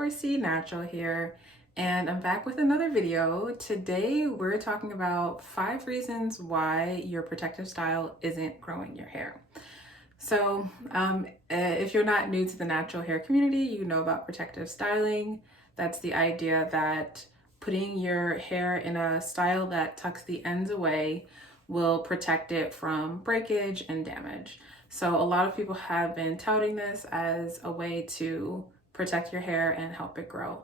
4C Natural here, and I'm back with another video. Today we're talking about 5 reasons why your protective style isn't growing your hair. So if you're not new to the natural hair community, you know about protective styling. That's the idea that putting your hair in a style that tucks the ends away will protect it from breakage and damage. So a lot of people have been touting this as a way to protect your hair and help it grow.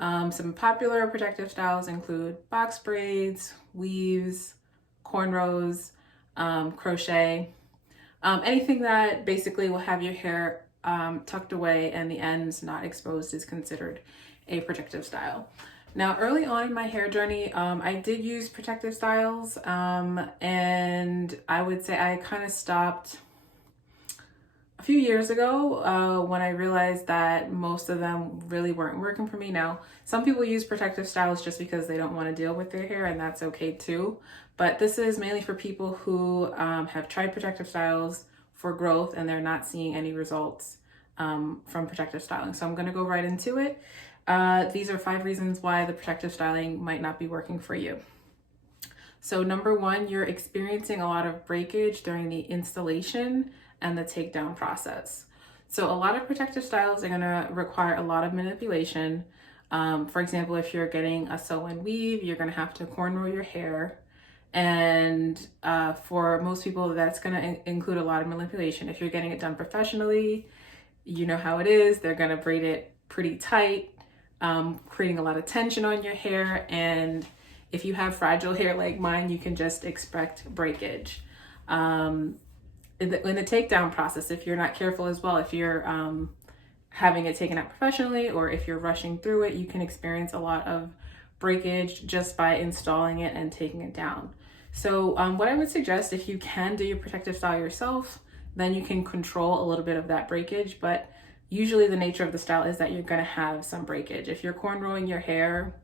Some popular protective styles include box braids, weaves, cornrows, crochet, anything that basically will have your hair tucked away and the ends not exposed is considered a protective style. Now, early on in my hair journey, I did use protective styles, and I would say I kind of stopped a few years ago when I realized that most of them really weren't working for me. Now, some people use protective styles just because they don't want to deal with their hair, and that's okay too. But this is mainly for people who have tried protective styles for growth and they're not seeing any results from protective styling. So I'm going to go right into it. These are 5 reasons why the protective styling might not be working for you. So number 1, you're experiencing a lot of breakage during the installation and the takedown process. So a lot of protective styles are going to require a lot of manipulation. For example, if you're getting a sew-in weave, you're going to have to cornrow your hair. And for most people, that's going to include a lot of manipulation. If you're getting it done professionally, you know how it is. They're going to braid it pretty tight, creating a lot of tension on your hair. And if you have fragile hair like mine, you can just expect breakage. In the takedown process, if you're not careful as well, if you're having it taken out professionally or if you're rushing through it, you can experience a lot of breakage just by installing it and taking it down. So what I would suggest, if you can do your protective style yourself, then you can control a little bit of that breakage, but usually the nature of the style is that you're going to have some breakage. If you're cornrowing your hair,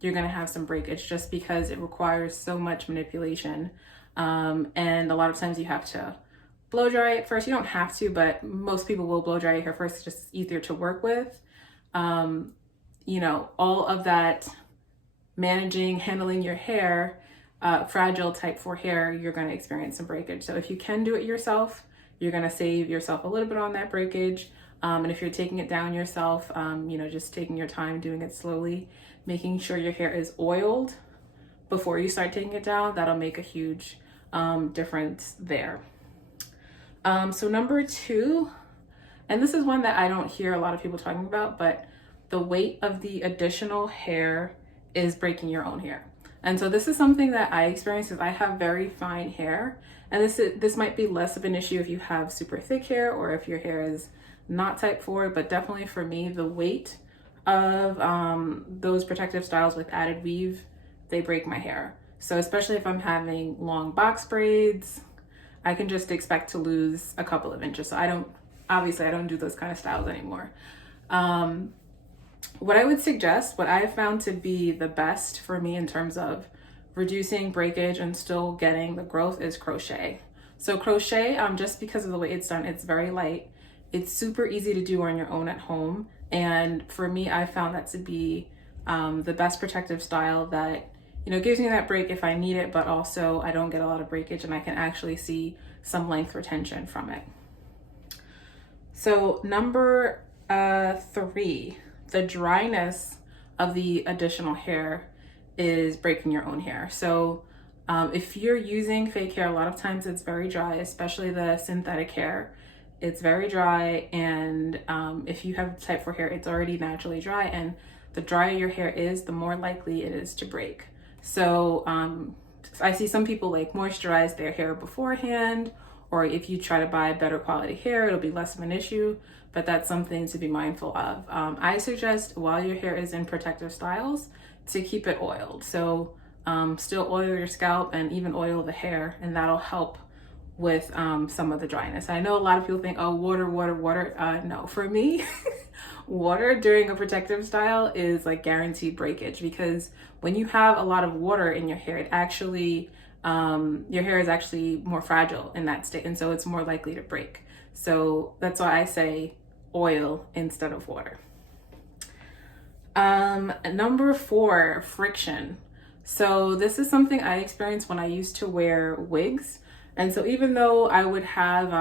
you're going to have some breakage just because it requires so much manipulation. And a lot of times you have to blow dry it first. You don't have to, but most people will blow dry your hair first. It's just easier to work with. All of that handling your hair, fragile type 4 hair, you're going to experience some breakage. So if you can do it yourself, you're going to save yourself a little bit on that breakage. And if you're taking it down yourself, just taking your time, doing it slowly, making sure your hair is oiled before you start taking it down, that'll make a huge difference there. So number 2, and this is one that I don't hear a lot of people talking about, but the weight of the additional hair is breaking your own hair. And so this is something that I experience because I have very fine hair, and this might be less of an issue if you have super thick hair or if your hair is not type 4, but definitely for me, the weight of those protective styles with added weave, they break my hair. So especially if I'm having long box braids, I can just expect to lose a couple of inches. So I don't do those kind of styles anymore. What I would suggest, what I have found to be the best for me in terms of reducing breakage and still getting the growth is crochet. So crochet, just because of the way it's done, it's very light. It's super easy to do on your own at home. And for me, I found that to be the best protective style that gives me that break if I need it, but also I don't get a lot of breakage and I can actually see some length retention from it. So number 3, the dryness of the additional hair is breaking your own hair. So if you're using fake hair, a lot of times it's very dry, especially the synthetic hair. It's very dry, and if you have type 4 hair, it's already naturally dry, and the drier your hair is, the more likely it is to break. So I see some people moisturize their hair beforehand, or if you try to buy better quality hair, it'll be less of an issue, but that's something to be mindful of. I suggest while your hair is in protective styles to keep it oiled. So still oil your scalp and even oil the hair, and that'll help with some of the dryness. I know a lot of people think, oh, water. No, for me, water during a protective style is guaranteed breakage, because when you have a lot of water in your hair, it actually, your hair is actually more fragile in that state, and so it's more likely to break. So that's why I say oil instead of water. Number 4, friction. So this is something I experienced when I used to wear wigs. And so even though I would have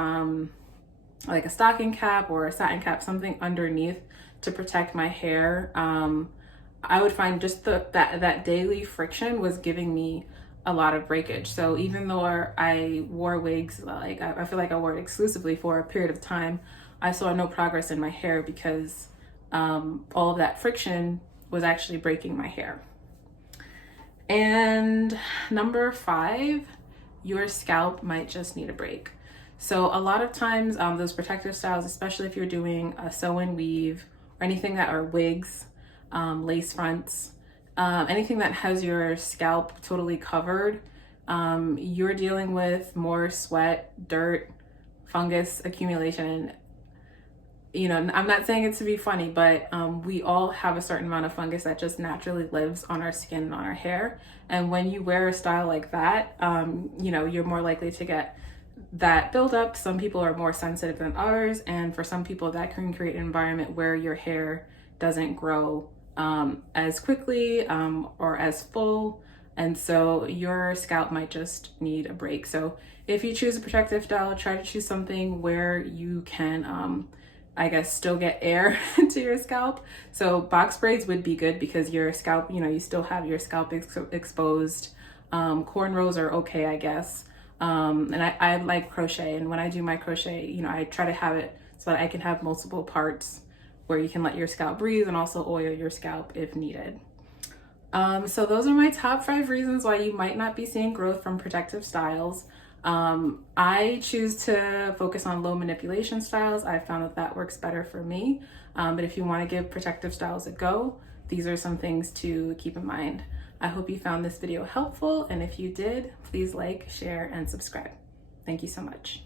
like a stocking cap or a satin cap, something underneath to protect my hair, I would find just that daily friction was giving me a lot of breakage. So even though I wore wigs, like I feel like I wore it exclusively for a period of time, I saw no progress in my hair because all of that friction was actually breaking my hair. And number 5, your scalp might just need a break. So a lot of times those protective styles, especially if you're doing a sew and weave or anything that are wigs, lace fronts, anything that has your scalp totally covered, you're dealing with more sweat, dirt, fungus accumulation. You know, I'm not saying it to be funny, but we all have a certain amount of fungus that just naturally lives on our skin and on our hair. And when you wear a style like that, you know, you're more likely to get that buildup. Some people are more sensitive than others. And for some people, that can create an environment where your hair doesn't grow as quickly or as full. And so your scalp might just need a break. So if you choose a protective style, try to choose something where you can I guess still get air to your scalp. So box braids would be good because your scalp, you know, you still have your scalp exposed. Cornrows are okay, I guess. And I like crochet, and when I do my crochet, you know, I try to have it so that I can have multiple parts where you can let your scalp breathe and also oil your scalp if needed. So those are my top 5 reasons why you might not be seeing growth from protective styles. I choose to focus on low manipulation styles. I found that that works better for me. But if you want to give protective styles a go, these are some things to keep in mind. I hope you found this video helpful, and if you did, please like, share, and subscribe. Thank you so much.